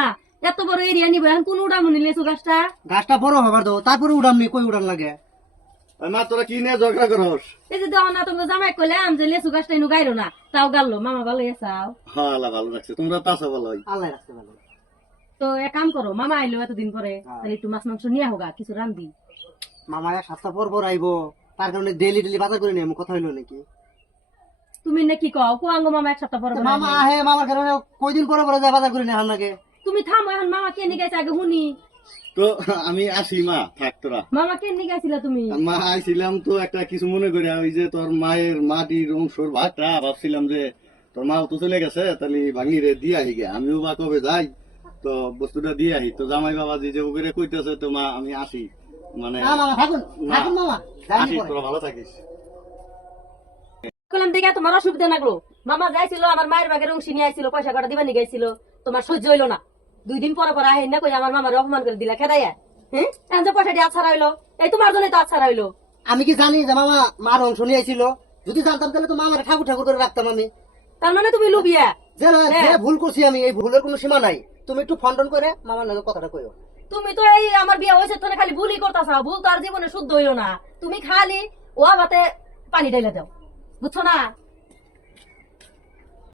না এত বড় এরিয়া নিব এখন কোন উড়ামুনি লেচু গাছটা গাছটা বড় হবার দাও তারপরে উড়াম নি কই উড়ান লাগে মা তোরা কি নিয়ে ঝগড়া করস? এই যে দাও না তোমাকে জামাই কইলাম যে লেচু গাছটা ইনু গাইরো না তাও গাললো মামা ভালো এসাও হ্যাঁ আল্লাহ ভালো রাখছে, তোমরা তাসা ভালো হয়। আল্লাহ রাখতে ভালো। তো এক কাম করো মামা আইলো এতদিন পরে তাহলে একটু মাছ মাংস নিয়ে হোগা কিছু রান্ধি মামা এক সপ্তাহ পর আইবো তার কারণে ডেলি ডেলি বাজার করে নিয়ে কথা হইলো নাকি তুমি নাকি কও কোয়াঙ্গ মামা এক সপ্তাহ পরে পরে মামা আইবে। আহে মামার কারণে কয়দিন পরে পরে যায় বাজার করে নিয়ে হান লাগে তুমি থামো এখন মামা কে নিয়ে গেছে আগে শুনি তো আমি আসি মা, থাক তোরা। মামা কে নিয়ে গেছিলা তুমি মা আইছিলাম তো একটা কিছু মনে করে, ওই যে তোর মায়ের মাটির অংশর ভাগটা ভাবছিলাম যে তোর মা তো চলে গেছে তাহলে ভাঙি রে দিয়ে আহি গে, আমিও বা কবে যাই তো বস্তুটা দিয়ে আহি। তো জামাই বাবা যে ওগুলো কইতেছে তো মা আমি আসি, মানে না মামা থাকুন না, থাকুন মামা যাই আসি, পরে তোরা ভালো থাকিস। কইলাম দেখে তোমার অসুবিধা লাগলো মামা যাইছিল আমার মায়ের বাগের অংশ নিয়ে আইছিল পয়সা কটা দিবা নিয়ে গেছিল তোমার সহ্য হইলো না 2 দিন পরে পরে আহেন না কই আমার মামার অপমান করে দিলা খেদাইয়া হ্যাঁ এখন যে পয়সাটি আচ্ছা রইলো এই তোমার জন্যই তো আচ্ছা রইলো আমি কি জানি যে মামা মার অংশ নিয়ে আইছিল? যদি জানতাম তাহলে তো মামার ঠাকুর ঠাকুর করে রাখতাম আমি। তার মানে তুমি লুবিয়া যে যে ভুল করছি আমি, এই ভুলের কোনো সীমা নাই। তুমি একটু ফন্ডন করে মামার লগে কথাটা কইও। তুমি তো এই আমার বিয়ে হয়েছে তো খালি ভুলই করতেছ, ভুল তো আর জীবনে শুদ্ধ হইলো না। তুমি খালি ও আমাতে পানি ঢেলে দাও, বুঝছো না?